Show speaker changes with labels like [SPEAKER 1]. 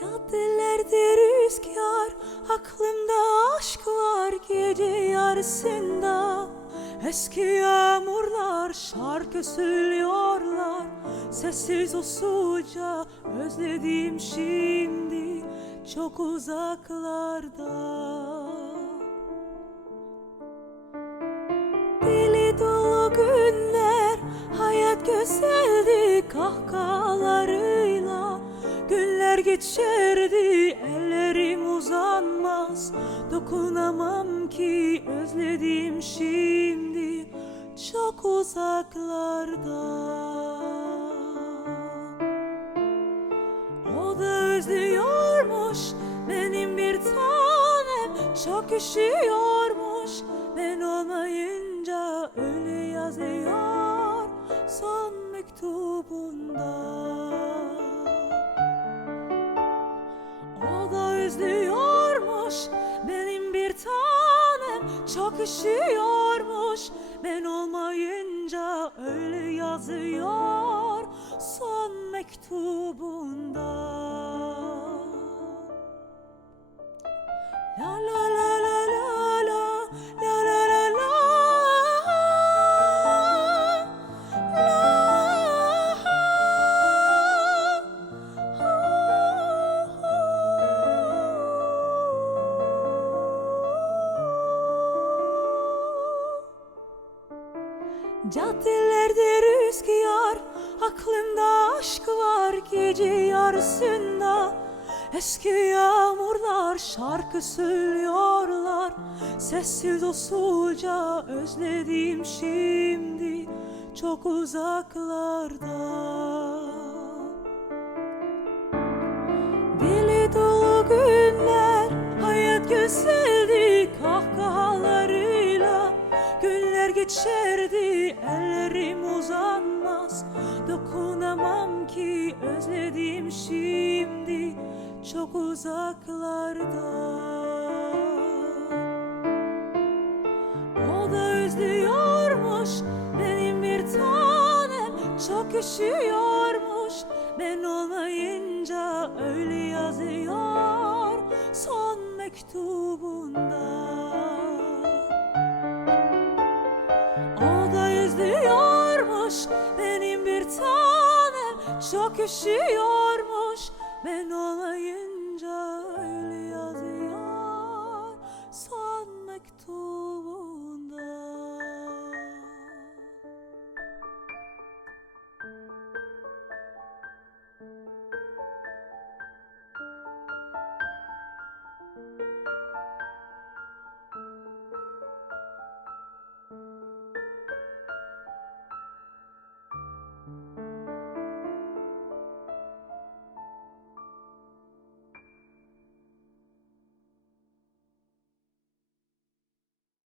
[SPEAKER 1] Caddelerde rüzgar, aklımda aşk var gece yarısında. Eski yağmurlar şarkı söylüyorlar, sessiz usulca özlediğim şimdi çok uzaklarda. Geçerdi ellerim uzanmaz. Dokunamam ki özledim şimdi. Çok uzaklarda. O da özlüyormuş benim bir tanem. Çok üşüyormuş ben olmayınca öyle yazıyor. Son mektubunda Çok üşüyormuş ben olmayınca öyle yazıyor. Son Caddelerde rüzgar, aklımda aşk var gece yarısında. Eski yağmurlar şarkı söylüyorlar, sessiz usulca özledim şimdi çok uzaklarda. Deli dolu günler Hayat güzeldi kahkahalarıyla Günler geçerdi ellerim uzanmaz. Dokunamam ki özledim şimdi Çok uzaklarda. O da özlüyormuş benim bir tanem. Çok üşüyormuş. Ben olmayınca öyle yazıyor. Son mektubunda Çok üşüyormuş ben olmayınca